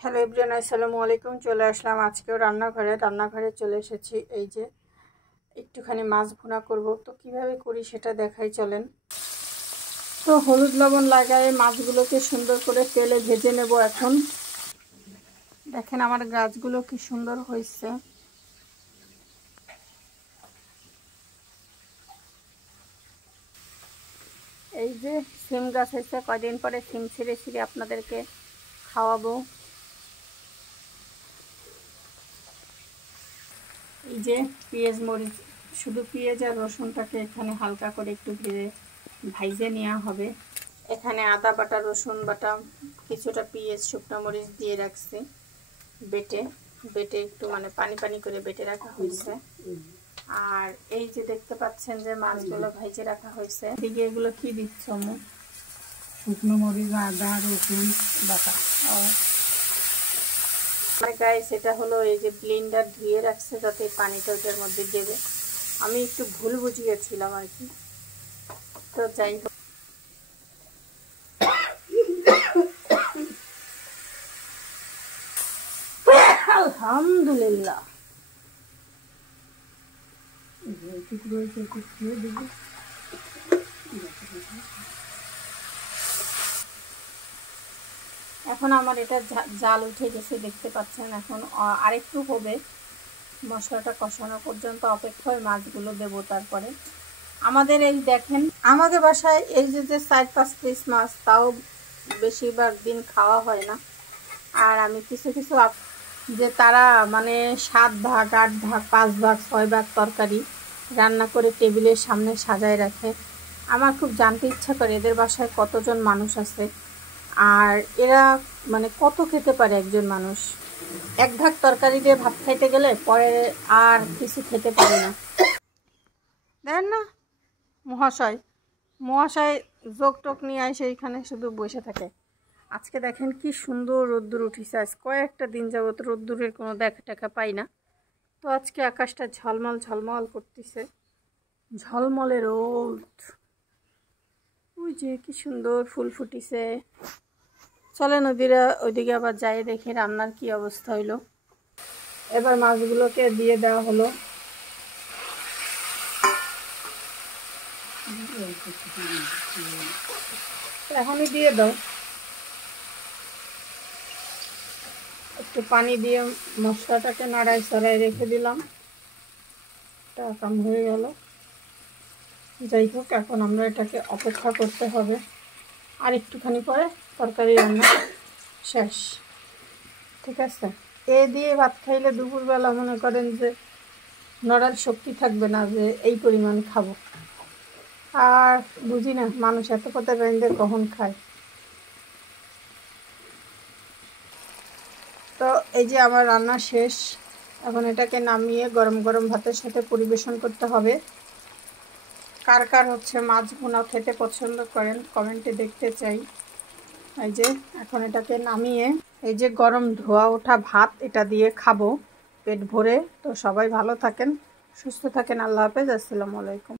Hello everyone, আসসালামু আলাইকুম। চলে আসলাম আজকেও রান্নাঘরে চলে এসেছি। এই যে একটুখানি মাছ ভুনা করব, তো কিভাবে করি সেটা দেখাই চলেন। তো হলুদ লবণ লাগায় মাছগুলোকে সুন্দর করে তেলে ভেজে নেব। এখন দেখেন আমার গাছগুলো কি সুন্দর হয়েছে। এই যে সিম গাছ হয়েছে, কয়দিন পরে সিম ছিঁড়ে আপনাদেরকে খাওয়াবো। এই যে পেঁয়াজ মরিচ, শুধু পেঁয়াজ আর রসুনটাকে এখানে হালকা করে একটু ভাইজে নেওয়া হবে। এখানে আদা বাটা, রসুন বাটা, কিছুটা পেঁয়াজ, শুকনো মরিচ দিয়ে রাখছি বেটে একটু মানে পানি করে বেটে রাখা হয়েছে। আর এই যে দেখতে পাচ্ছেন যে মাছগুলো ভাইজে রাখা হয়েছে। এদিকে এগুলো কি দিচ্ছ? শুকনো মরিচ, আদা, রসুন বাটা। গাইস, এটা হলো এই যে ব্লেন্ডার ধুয়ে রাখছে যাতে পানিটা ওটার মধ্যে দেবে। আমি একটু ভুল বুঝিয়েছিলাম আর কি। তো যাই হোক, আলহামদুলিল্লাহ। এখন আমার এটা জাল উঠে গেছে, দেখতে পাচ্ছেন। এখন আরেকটু হবে, মশলাটা কষানো পর্যন্ত অপেক্ষায় মাছগুলো দেবো। তারপরে আমাদের এই দেখেন, আমাদের বাসায় এই যে 4-5 পিস মাছ, তাও বেশিরভাগ দিন খাওয়া হয় না। আর আমি কিছু যে তারা মানে 7 ভাগ, 8 ভাগ, 5 ভাগ, 6 ভাগ তরকারি রান্না করে টেবিলের সামনে সাজায় রাখে। আমার খুব জানতে ইচ্ছা করে এদের বাসায় কতজন মানুষ আছে, আর এরা মানে কত খেতে পারে একজন মানুষ। 1 ভাগ তরকারি দিয়ে ভাত খাইতে গেলে পরে আর কিছু খেতে পারে না। দেন না মহাশয় যোগ টোক নিয়ে আসে এইখানে শুধু বসে থাকে। আজকে দেখেন কি সুন্দর রোদ্দুর উঠিছে। আজ কয়েকটা দিন যাবত রোদ্দুরের কোনো দেখা পাই না। তো আজকে আকাশটা ঝলমল করতেছে, ঝলমলে রোদ। ওই যে কি সুন্দর ফুল ফুটিছে। চলেন ওইদিকে আবার যাই, দেখি রান্নার কি অবস্থা হইলো। এবার মাছগুলোকে দিয়ে দেওয়া হলো। এখনই দিয়ে দাও। একটু পানি দিয়ে মশলাটাকে নাড়াই সরাই রেখে দিলাম। কাম হয়ে গেল। যাই হোক, এখন আমরা এটাকে অপেক্ষা করতে হবে। আর একটুখানি পরে তরকারি রান্না শেষ। ঠিক আছে, এ দিয়ে ভাত খাইলে দুপুরবেলা মনে করেন যে নড়ার শক্তি থাকবে না যে এই পরিমাণ খাবো। আর বুঝি না মানুষ এত কথা বেঁধে কখন খায়। তো এই যে আমার রান্না শেষ। এখন এটাকে নামিয়ে গরম গরম ভাতের সাথে পরিবেশন করতে হবে। কার কার হচ্ছে মাছ ভুনা খেতে পছন্দ করেন কমেন্টে দেখতে চাই। এই যে এখন এটাকে নামিয়ে এই যে গরম ধোয়া ওঠা ভাত, এটা দিয়ে খাবো পেট ভরে। তো সবাই ভালো থাকেন, সুস্থ থাকেন। আল্লাহ হাফেজ, আসসালামু আলাইকুম।